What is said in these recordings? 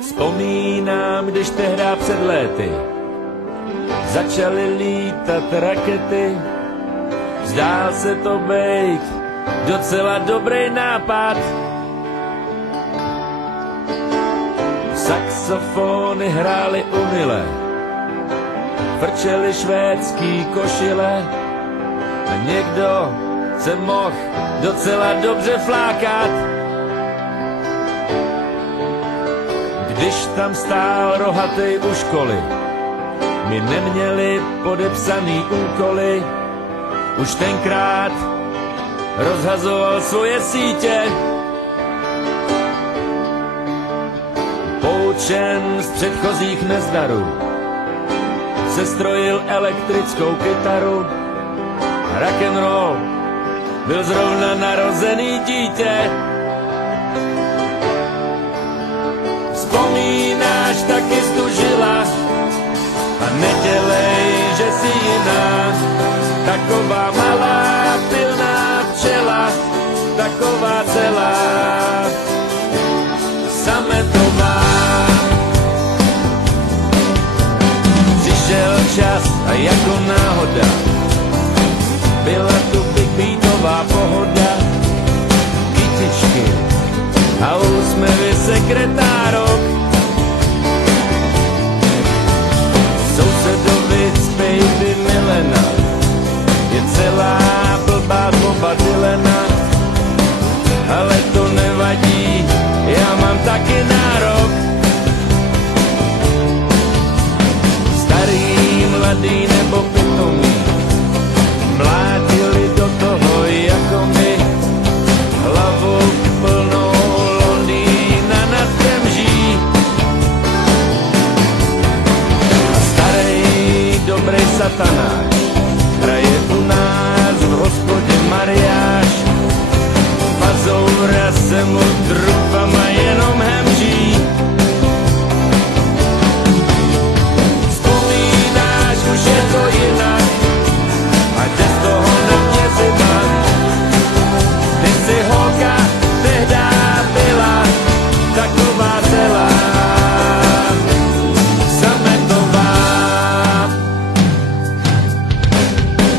Vzpomínám, když tehdy před léty začaly lítat rakety. Zdál se to být docela dobrý nápad. Saxofony hrály umile, frčely švédský košile a někdo se mohl docela dobře flákat. Když tam stál rohatej u školy, my neměli podepsaný úkoly. Už tenkrát rozhazoval svoje sítě. Poučen z předchozích nezdarů sestrojil elektrickou kytaru. Rock'n'roll byl zrovna narozený dítě. Vzpomínáš, taky stužila a nedělej, že jsi jiná. Taková malá, pilná včela, taková celá, sametová. Přišel čas a jako náhoda byla tu big beatová pohoda. Kytičky a úsměvy sekretárok, sousedovic baby Milena je celá blbá Boba Dylana, ale to nevadí, já mám taky nárok. Starý, mladý nebo pitomý mlátili do toho jako my, hlavou plnou Londýna nad Temží. A starý, dobrý satanáš hraje u nás v hospodě mariáš. Pazoura se mu trupama jenom hemží. Vzpomínáš, už je to jinak a jde z toho na mě zima. Ty si holka tehdy byla taková celá, sametová.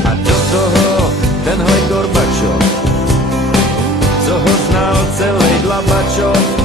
A do toho tenhle Gorbačov, co ho znal celý Dlabačov.